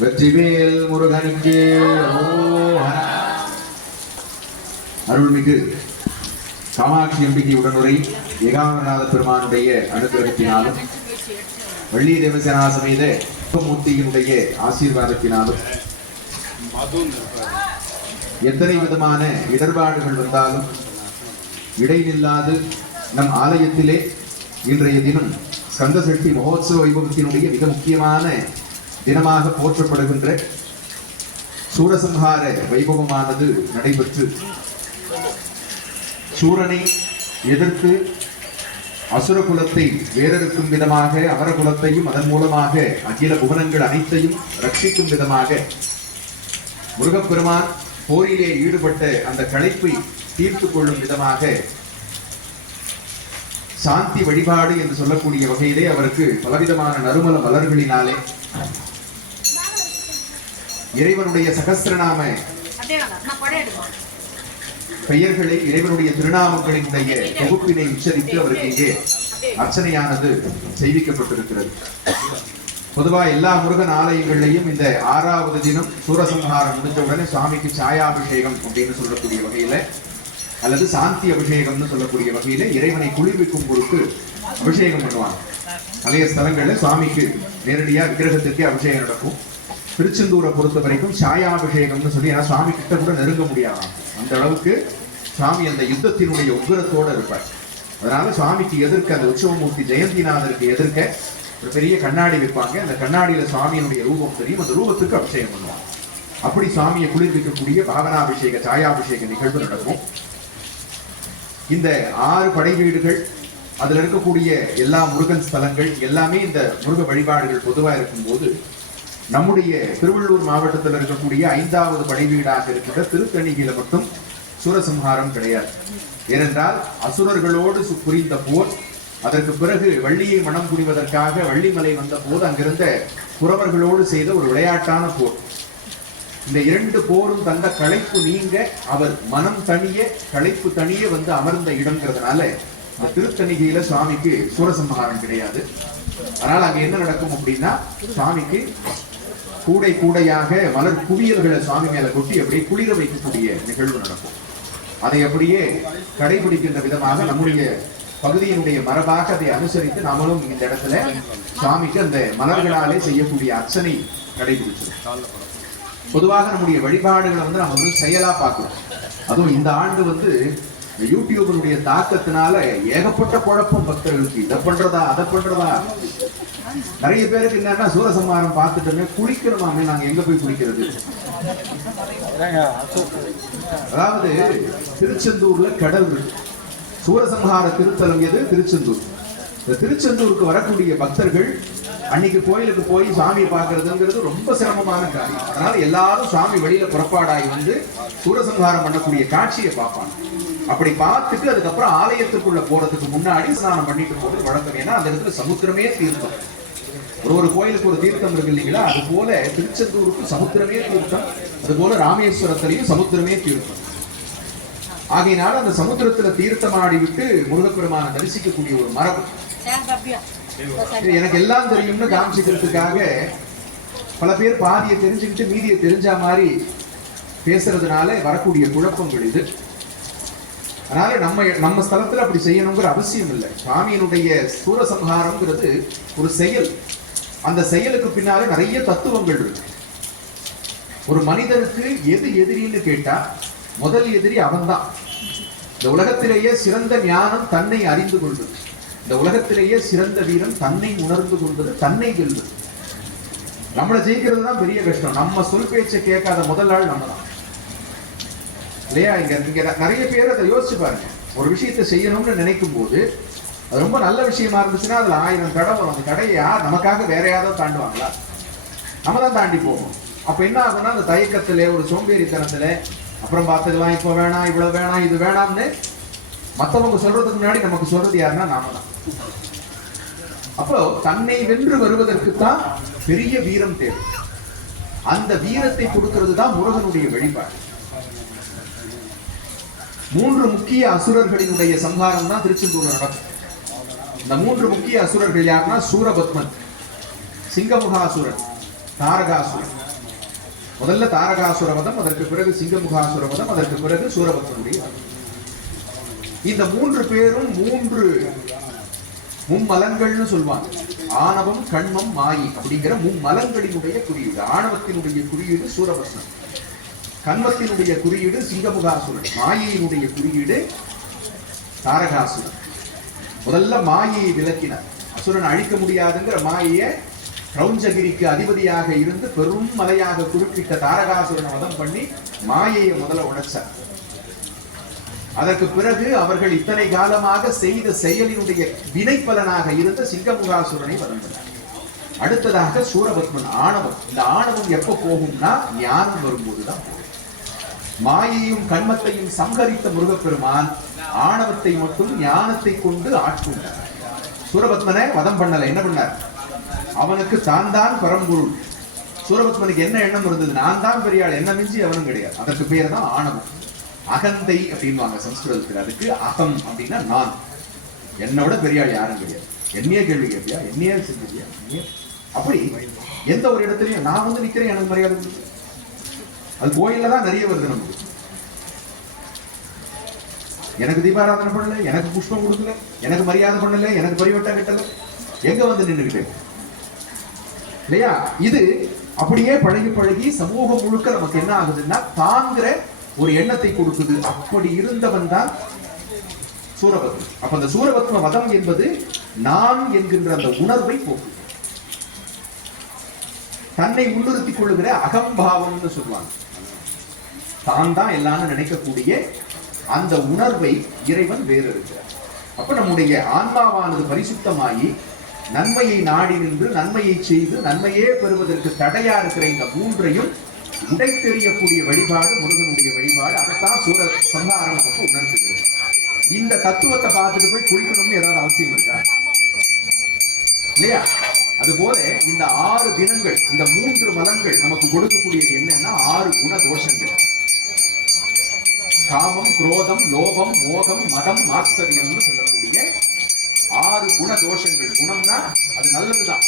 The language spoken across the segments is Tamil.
வெற்றிவேல் முருகனுக்கு அருள்மிகு காமாட்சி அம்பிகை உடனுரை ஏகாமநாத பெருமானுடைய அனுகிரகத்தினாலும் வள்ளி தேவசேனா சமேத மூர்த்தியினுடைய ஆசீர்வாதத்தினாலும் எத்தனை விதமான இடர்பாடுகள் வந்தாலும் இடைநில்லாது நம் ஆலயத்திலே இன்றைய தினம் ஸ்கந்த மகோத்சவ வைபவத்தினுடைய மிக முக்கியமான தினமாக போற்றப்படுகின்ற சூரசம்ஹார வைபவமானது நடைபெற்று சூரனை எதிர்த்து அசுர குலத்தை வேறறுக்கும் விதமாக அவர குலத்தையும் அதன் மூலமாக அகில புவனங்கள் அனைத்தையும் ரட்சிக்கும் விதமாக முருகப்பெருமான் போரிலே ஈடுபட்ட அந்த களைப்பை தீர்த்து கொள்ளும் விதமாக சாந்தி வழிபாடு என்று சொல்லக்கூடிய வகையிலே அவருக்கு பலவிதமான நறுமல மலர்களினாலே இறைவனுடைய சகஸ்திரநாம பெயர்களை இறைவனுடைய திருநாமங்களினுடைய தொகுப்பினை உச்சரித்து அவருக்கு இங்கே அர்ச்சனையானது செய்விக்கப்பட்டிருக்கிறது. பொதுவா எல்லா முருகன் ஆலயங்கள்லையும் இந்த ஆறாவது தினம் சூரசம்ஹாரம் முடிஞ்ச உடனே சுவாமிக்கு சாயாபிஷேகம் அப்படின்னு சொல்லக்கூடிய வகையில அல்லது சாந்தி அபிஷேகம்னு சொல்லக்கூடிய வகையில இறைவனை குளிர்விக்கும் பொருட்டு அபிஷேகம் பண்ணுவாங்க. நிறைய ஸ்தலங்கள்ல சுவாமிக்கு நேரடியா விக்கிரகத்திற்கே அபிஷேகம் நடக்கும். திருச்செந்தூரை பொறுத்த வரைக்கும் சாயாபிஷேகம்னு சொல்லி ஏன்னா சுவாமி கிட்ட கூட நெருங்க முடியாதாம் அந்த அளவுக்கு சுவாமி அந்த யுத்தத்தினுடைய உக்ரத்தோடு இருப்பார். அதனால சுவாமிக்கு எதிர்க்க அந்த உற்சவமூர்த்தி ஜெயந்திநாதருக்கு எதிர்க்க ஒரு பெரிய கண்ணாடி வைப்பாங்க. அந்த கண்ணாடியில சுவாமியினுடைய ரூபம் தெரியும். அந்த ரூபத்துக்கு அபிஷேகம் பண்ணுவாங்க. அப்படி சுவாமியை குளிர்விக்கக்கூடிய பாவனாபிஷேக சாயாபிஷேக நிகழ்வு நடக்கும். இந்த ஆறு படை வீடுகள் அதில் இருக்கக்கூடிய எல்லா முருகன் ஸ்தலங்கள் எல்லாமே இந்த முருக வழிபாடுகள் பொதுவாக இருக்கும்போது நம்முடைய திருவள்ளூர் மாவட்டத்தில் இருக்கக்கூடிய ஐந்தாவது படை வீடாக இருக்கின்ற திருத்தணிகையில மட்டும் சூரசம்ஹாரம் கிடையாது. ஏனென்றால் அசுரர்களோடு சு- புரிந்த போர் அதற்கு பிறகு வள்ளியை மனம் புரிவதற்காக வள்ளிமலை வந்த போது அங்கிருந்த புறவர்களோடு செய்த ஒரு விளையாட்டான போர். இந்த இரண்டு போரும் தந்த களைப்பு நீங்க அவர் மனம் தனிய களைப்பு தனிய வந்து அமர்ந்த இடம்ங்கிறதுனால இந்த திருத்தணிகையில சுவாமிக்கு சூரசம்ஹாரம் கிடையாது. அதனால அங்க என்ன நடக்கும் அப்படின்னா சுவாமிக்கு கூடை கூடையாக மலர் குவியல்களை சுவாமி மேல கொட்டி அப்படியே குளிர வைக்கக்கூடிய நிகழ்வு நடக்கும். அதை அப்படியே கடைபிடிக்கின்ற விதமாக நம்முடைய பகுதியினுடைய மரபாக அதை அனுசரித்து நாமளும் இந்த இடத்துல சுவாமிக்கு அந்த மலர்களாலே செய்யக்கூடிய அர்ச்சனை கடைபிடிச்சிருக்கோம். பொதுவாக நம்முடைய வழிபாடுகளை வந்து நம்ம வந்து செயலா பார்க்கிறோம் அதுவும் இந்த ஆண்டு வந்து யூடியூபனுடைய தாக்கத்தினால ஏகப்பட்ட குழப்பம் பக்தர்களுக்கு இதை பண்றதா அதை பண்றதா? நிறைய பேருக்கு என்னன்னா சூரசம்ஹாரம் பார்த்துட்டோமே குளிக்கணுமாமே நாங்க எங்க போய் குளிக்கிறது? அதாவது திருச்செந்தூர்ல கடல் சூரசம்ஹார திருத்தலம் எது? திருச்செந்தூர். இந்த திருச்செந்தூருக்கு வரக்கூடிய பக்தர்கள் அன்னைக்கு கோயிலுக்கு போய் சாமியை பார்க்கறதுங்கிறது ரொம்ப சிரமமான காரியம். அதனால எல்லாரும் சாமி வெளியில புறப்பாடாகி வந்து சூரசம்ஹாரம் பண்ணக்கூடிய காட்சியை பார்ப்பாங்க. அப்படி பார்த்துட்டு அதுக்கப்புறம் ஆலயத்துக்குள்ள போறதுக்கு முன்னாடி ஸ்நானம் பண்ணிட்டு போகிறது வழக்கம். ஏன்னா அந்த இடத்துல சமுத்திரமே தீர்த்தம். ஒரு ஒரு கோயிலுக்கு ஒரு தீர்த்தம் இருக்கு இல்லைங்களா? அது போல திருச்செந்தூருக்கு சமுத்திரமே தீர்த்தம். அது போல ராமேஸ்வரத்திலையும் சமுத்திரமே தீர்த்தம். ஆகையினால அந்த சமுத்திரத்துல தீர்த்தமாடி விட்டு முருகப்பெருமானை தரிசிக்கக்கூடிய ஒரு மரபு. எனக்கு எல்லாம் தெரியும்னு காமிச்சுக்கிறதுக்காக பல பேர் பாதியை தெரிஞ்சுக்கிட்டு மீதியை தெரிஞ்சா மாதிரி பேசுறதுனால வரக்கூடிய குழப்பங்கள் இது. அதனால நம்ம நம்ம ஸ்தலத்துல அப்படி செய்யணுங்கிற அவசியம் இல்லை. சுவாமியினுடைய சூரசம்ஹாரம்ங்கிறது ஒரு செயல். அந்த செயலுக்கு பின்னால நிறைய தத்துவங்கள் இருக்கு. ஒரு மனிதனுக்கு எது எதிரின்னு கேட்டா முதல் எதிரி அவன்தான். இந்த உலகத்திலேயே சிறந்த ஞானம் தன்னை அறிந்து கொள்வது. இந்த உலகத்திலேயே சிறந்த வீரன் தன்னை உணர்ந்து கொண்டது தன்னை வெல்வது. நம்மளை ஜெயிக்கிறது தான் பெரிய கஷ்டம். நம்ம சொல் பேச்சை கேட்காத முதல் ஆள் நம்ம தான் இல்லையா? இங்க இங்க நிறைய பேர் அதை யோசிச்சு பாருங்க. ஒரு விஷயத்தை செய்யணும்னு நினைக்கும் போது அது ரொம்ப நல்ல விஷயமா இருந்துச்சுன்னா அதுல ஆயிரம் தடை வரும். அந்த தடையை நமக்காக வேற யாராவது தாண்டுவாங்களா? நம்ம தான் தாண்டி போவோம் அப்ப என்ன ஆகும்னா அந்த தயக்கத்துல ஒரு சோம்பேறித்தனத்துல அப்புறம் பார்த்துக்கலாம் இப்போ வேணாம் இவ்வளவு வேணாம் இது வேணாம்னு மற்றவங்க சொல்றதுக்கு முன்னாடி நமக்கு சொல்றது யாருன்னா நாம தான். அப்போ தன்னை வென்று வருவதற்கு தான் பெரிய வீரம் தேவை. அந்த வீரத்தை கொடுக்கிறது தான் முருகனுடைய வழிபாடு. மூன்று முக்கிய அசுரர்களினுடைய சம்ஹாரம் தான் திருச்செந்தூர் நடக்கும். இந்த மூன்று முக்கிய அசுரர்கள் யாருன்னா சூரபத்மன் சிங்கமுகாசுரன் தாரகாசுரன். முதல்ல தாரகாசுர வதம் அதற்கு பிறகு சிங்கமுகாசுர வதம் அதற்கு பிறகு சூரபத்மனுடைய இந்த மூன்று பேரும் மூன்று மும்மலங்கள்னு சொல்லுவாங்க. ஆணவம் கண்மம் மாயி அப்படிங்கிற மும்மலங்களினுடைய குறியீடு. ஆணவத்தினுடைய குறியீடு சூரபத்மன் கண்மத்தினுடைய குறியீடு சிங்கமுகாசுரன். மாயையினுடைய குறியீடு தாரகாசுரன். முதல்ல மாயையை விளக்கினார். அசுரன் அழிக்க முடியாதுங்கிற மாயையை கிரௌஞ்சகிரிக்கு அதிபதியாக இருந்து பெரும் மலையாக குறிப்பிட்ட தாரகாசுரனை வதம் பண்ணி மாயையை முதல்ல உடைச்சார். அதற்கு பிறகு அவர்கள் இத்தனை காலமாக செய்த செயலினுடைய வினைப்பலனாக இருந்த சிங்கமுகாசுரனை வளர்ந்தனர் அடுத்ததாக சூரபத்மன் ஆணவம். இந்த ஆணவம் எப்ப போகும்னா ஞானம் வரும்போதுதான் போகும். மாயையும் கண்மத்தையும் சம்ஹரித்த முருகப்பெருமான் ஆணவத்தை மட்டும் ஞானத்தை கொண்டு ஆட்கொண்டார். சூரபத்மனை வதம் பண்ணல என்ன பண்ணார்? அவனுக்கு தான் தான் பரம்பொருள். சூரபத்மனுக்கு என்ன எண்ணம் இருந்தது? நான் தான் பெரியாள் என்ன மிஞ்சி அவனும் கிடையாது. அதற்கு பேர் தான் ஆணவம். அகந்தை அப்படின்வாங்க சம்ஸ்கிருதத்தில் அதுக்கு அகம் அப்படின்னா நான். என்னை விட யாரும் கிடையாது என்னையே கேள்வி கேட்பியா என்னையே செஞ்சியா அப்படி எந்த ஒரு இடத்துலயும் நான் வந்து நிக்கிறேன் எனக்கு மரியாதை அது கோயில்ல தான் நிறைய வருது நமக்கு. எனக்கு தீபாராதனை பண்ணல எனக்கு புஷ்பம் கொடுக்கல எனக்கு மரியாதை பண்ணல எனக்கு பரிவட்டம் கட்டல. எங்க வந்து நின்றுகிட்டு இல்லையா? இது அப்படியே பழகி பழகி சமூகம் முழுக்க நமக்கு என்ன ஆகுதுன்னா தாங்கிற ஒரு எண்ணத்தை கொடுக்குது. அப்படி இருந்தவன் தான் சூரபத்மம் அப்ப அந்த சூரபத்ம வதம் என்பது நான் என்கின்ற அந்த உணர்வை போக்கு தன்னை முன்னிறுத்திக் கொள்ளுகிற அகம்பாவம்னு சொல்லுவாங்க. தான் தான் எல்லாரும் நினைக்கக்கூடிய அந்த உணர்வை இறைவன் வேறு இருக்கிறார் அப்ப நம்முடைய ஆன்மாவானது பரிசுத்தமாகி நன்மையை நாடி நின்று நன்மையை செய்து நன்மையே பெறுவதற்கு தடையா இருக்கிற இந்த மூன்றையும் உடைத்தெறியக்கூடிய வழிபாடு முருகனுடைய வழிபாடு அதைத்தான் சூர சம்ஹாரம் நமக்கு உணர்த்துகிறது. இந்த தத்துவத்தை பார்த்துட்டு போய் குளிக்கணும்னு ஏதாவது அவசியம் இருக்கா? இல்லையா? அதுபோல இந்த ஆறு தினங்கள் இந்த மூன்று மலங்கள் நமக்கு கொடுக்கக்கூடியது என்னன்னா ஆறு குண தோஷங்கள் காமம் குரோதம் லோபம் மோகம் மதம் மாத்சரியம்னு சொல்லக்கூடிய ஆறு குண தோஷங்கள் குணம்னா அது நல்லதுதான்.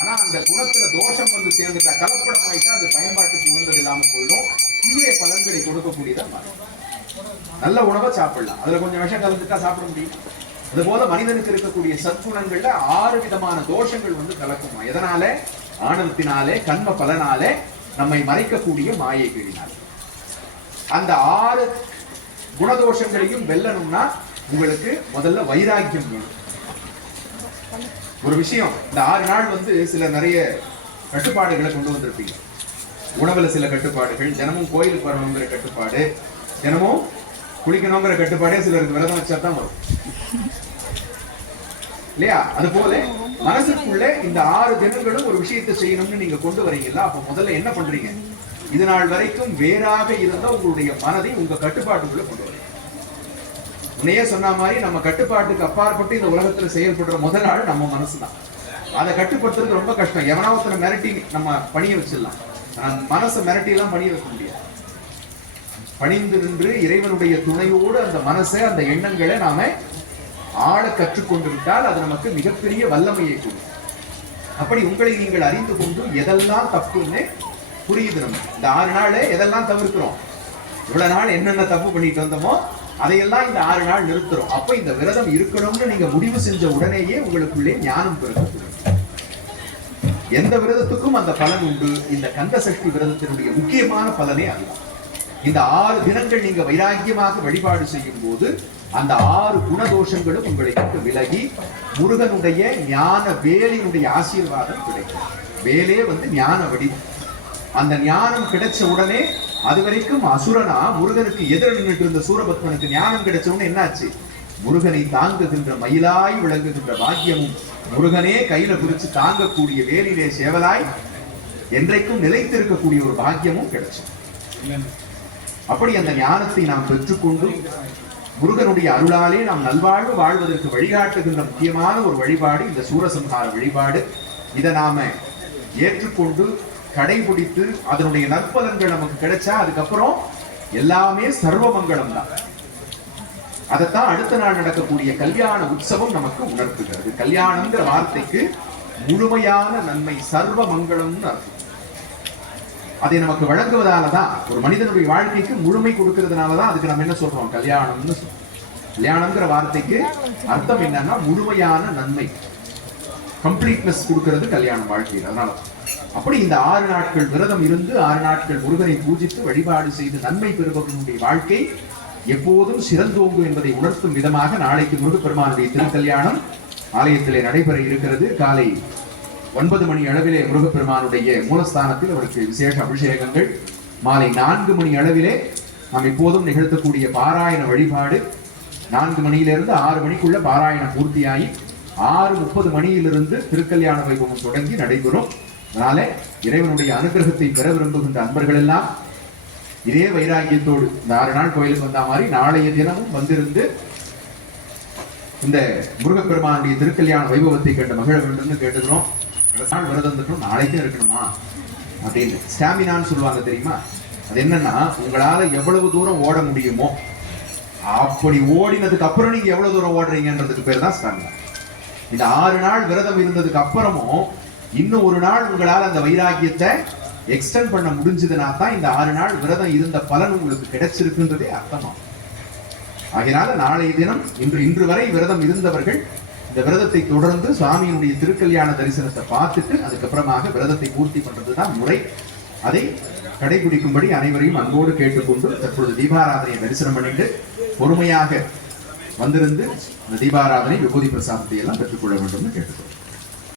ஆனா அந்த குணத்துல தோஷம் வந்து சேர்ந்துட்டா கலப்படம் ஆயிட்டா அது பயன்பாட்டுக்கு உகந்தது இல்லாம போயிடும். தீய பலன்களை கொடுக்கக்கூடியதா மாறும். நல்ல உணவை சாப்பிடலாம். அதுல கொஞ்சம் விஷம் கலந்துட்டா சாப்பிட முடியும். அதுபோல மனிதனுக்கு இருக்கக்கூடிய சத்குணங்கள்ல ஆறு விதமான தோஷங்கள் வந்து கலக்குமா? எதனால? ஆணவத்தினாலே கண்ம பலனாலே நம்மை மறைக்கக்கூடிய மாயைகளினால் அந்த ஆறு குணதோஷங்களையும் வெல்லணும்னா உங்களுக்கு முதல்ல வைராக்கியம் வேணும். ஒரு விஷயம் இந்த ஆறு நாள் வந்து சில நிறைய கட்டுப்பாடுகளை கொண்டு வந்திருப்பீங்க. உணவுல சில கட்டுப்பாடுகள் தினமும் கோயிலுக்கு வரணுங்கிற கட்டுப்பாடு தினமும் குளிக்கணுங்கிற கட்டுப்பாடே சிலருக்கு விரதம் வச்சா தான் வரும். இல்லையா? அது போல மனசுக்குள்ள இந்த ஆறு தினங்களும் ஒரு விஷயத்தை செய்யணும்னு நீங்க கொண்டு வரீங்களா அப்ப முதல்ல என்ன பண்றீங்க? இது நாள் வரைக்கும் வேறாக இருந்த உங்களுடைய மனதை உங்க கட்டுப்பாட்டுக்குள்ள கொண்டு வரீங்க உன்னையே சொன்ன மாதிரி நம்ம கட்டுப்பாட்டுக்கு அப்பாற்பட்டு இந்த உலகத்துல செயல்படுற முதல் நாள் நம்ம மனசு தான் அதை கட்டுப்படுத்துறது ரொம்ப கஷ்டம். எவனா ஒருத்தனை மிரட்டி நம்ம பணிய வச்சிடலாம். மனசை மிரட்டி எல்லாம் பணிய வைக்க முடியாது. பணிந்து நின்று இறைவனுடைய துணையோடு அந்த மனசை அந்த எண்ணங்களை நாம ஆள கற்றுக்கொண்டு விட்டால் அது நமக்கு மிகப்பெரிய வல்லமையை கொடுக்கும். அப்படி உங்களை நீங்கள் அறிந்து கொண்டு எதெல்லாம் தப்புன்னு புரியுது நம்ம. இந்த ஆறு நாள் எதெல்லாம் தவிர்க்கிறோம்? இவ்வளவு நாள் என்னென்ன தப்பு பண்ணிட்டு வந்தோமோ அதையெல்லாம் இந்த ஆறு நாள் நிறுத்துறோம். அப்ப இந்த விரதம் இருக்கணும்னு நீங்க முடிவு செஞ்ச உடனேயே உங்களுக்குள்ளே ஞானம் பிறகு எந்த விரதத்துக்கும் அந்த பலன் உண்டு. இந்த கந்த சக்தி விரதத்தினுடைய முக்கியமான பலனே அல்ல இந்த ஆறு தினங்கள் நீங்க வைராக்கியமாக வழிபாடு செய்யும் போது அந்த ஆறு குணதோஷங்களும் உங்களை விட்டு விலகி முருகனுடைய ஞான வேலினுடைய ஆசீர்வாதம் கிடைக்கும். வேலே வந்து ஞான வடி அந்த ஞானம் கிடைச்ச உடனே அது வரைக்கும் அசுரனா முருகனுக்கு எதிர நின்றுட்டு இருந்த சூரபத்மனுக்கு ஞானம் கிடைச்ச உடனே என்னாச்சு? முருகனை தாங்குகின்ற மயிலாய் விளங்குகின்ற பாக்கியமும் முருகனே கையில குறிச்சு தாங்கக்கூடிய வேலிலே சேவலாய் என்றைக்கும் நிலைத்திருக்கக்கூடிய ஒரு பாக்கியமும் கிடைச்சு. அப்படி அந்த ஞானத்தை நாம் பெற்றுக்கொண்டு முருகனுடைய அருளாலே நாம் நல்வாழ்வு வாழ்வதற்கு வழிகாட்டுகின்ற முக்கியமான ஒரு வழிபாடு இந்த சூரசம்ஹார வழிபாடு. இதை நாம ஏற்றுக்கொண்டு கடைபிடித்து அதனுடைய நற்பலன்கள் நமக்கு கிடைச்சா அதுக்கப்புறம் எல்லாமே சர்வமங்கலம் தான் அதைத்தான் அடுத்த நாள் நடக்கக்கூடிய கல்யாண உற்சவம் நமக்கு உணர்த்துகிறது. கல்யாணம்ங்கிற வார்த்தைக்கு முழுமையான நன்மை சர்வ மங்களம்னு அர்த்தம். அதை நமக்கு வழங்குவதால தான் ஒரு மனிதனுடைய வாழ்க்கைக்கு முழுமை கொடுக்கறதுனால தான் அதுக்கு நம்ம என்ன சொல்றோம்? கல்யாணம்னு சொல்றோம். கல்யாணம்ங்கிற வார்த்தைக்கு அர்த்தம் என்னன்னா முழுமையான நன்மை. கம்ப்ளீட்னஸ் கொடுக்கறது கல்யாணம் வாழ்க்கையில். அதனால அப்படி இந்த ஆறு நாட்கள் விரதம் இருந்து ஆறு நாட்கள் முருகனை பூஜித்து வழிபாடு செய்து நன்மை பெறுபவர்களுடைய வாழ்க்கை எப்போதும் சிறந்தோங்கும் என்பதை உணர்த்தும் விதமாக நாளைக்கு முருகப்பெருமானுடைய திருக்கல்யாணம் ஆலயத்திலே நடைபெற இருக்கிறது. காலை ஒன்பது மணி அளவிலே முருகப்பெருமானுடைய மூலஸ்தானத்தில் அவருக்கு விசேஷ அபிஷேகங்கள். மாலை நான்கு மணி அளவிலே நாம் எப்போதும் நிகழ்த்தக்கூடிய பாராயண வழிபாடு. நான்கு மணியிலிருந்து ஆறு மணிக்குள்ள பாராயணம் பூர்த்தியாகி ஆறு முப்பது மணியிலிருந்து திருக்கல்யாண வைபவம் தொடங்கி நடைபெறும். அதனால இறைவனுடைய அனுகிரகத்தை பெற விரும்புகின்ற அன்பர்கள் எல்லாம் இதே வைராக்கியத்தோடு இந்த ஆறு நாள் கோயிலுக்கு வந்த மாதிரி நாளைய தினமும் வந்திருந்து இந்த முருகப்பெருமானுடைய திருக்கல்யாண வைபவத்தை கேட்ட மகிழ வேண்டும்னு கேட்டுக்கிறோம். நாள் விரதம் இருக்கணும் நாளைக்கும் இருக்கணுமா? அப்படின்னு ஸ்டாமினான்னு சொல்லுவாங்க தெரியுமா? அது என்னன்னா உங்களால எவ்வளவு தூரம் ஓட முடியுமோ அப்படி ஓடினதுக்கு அப்புறம் நீங்க எவ்வளவு தூரம் ஓடுறீங்கன்றதுக்கு பேர் தான் ஸ்டாமினா. இந்த ஆறு நாள் விரதம் இருந்ததுக்கு அப்புறமும் இன்னும் ஒரு நாள் உங்களால் அந்த வைராக்கியத்தை எக்ஸ்டெண்ட் பண்ண முடிஞ்சதுனா தான் இந்த ஆறு நாள் விரதம் இருந்த பலன் உங்களுக்கு கிடைச்சிருக்குன்றதே அர்த்தமாகும். ஆகினால நாளைய தினம் இன்று இன்று வரை விரதம் இருந்தவர்கள் இந்த விரதத்தை தொடர்ந்து சுவாமியினுடைய திருக்கல்யாண தரிசனத்தை பார்த்துட்டு அதுக்கப்புறமாக விரதத்தை பூர்த்தி பண்றதுதான் முறை. அதை கடைபிடிக்கும்படி அனைவரையும் அன்போடு கேட்டுக்கொண்டு தற்பொழுது தீபாராதனையை தரிசனம் பண்ணிட்டு பொறுமையாக வந்திருந்து இந்த தீபாராதனை விபூதி பிரசாதத்தை எல்லாம் பெற்றுக்கொள்ள வேண்டும் என்று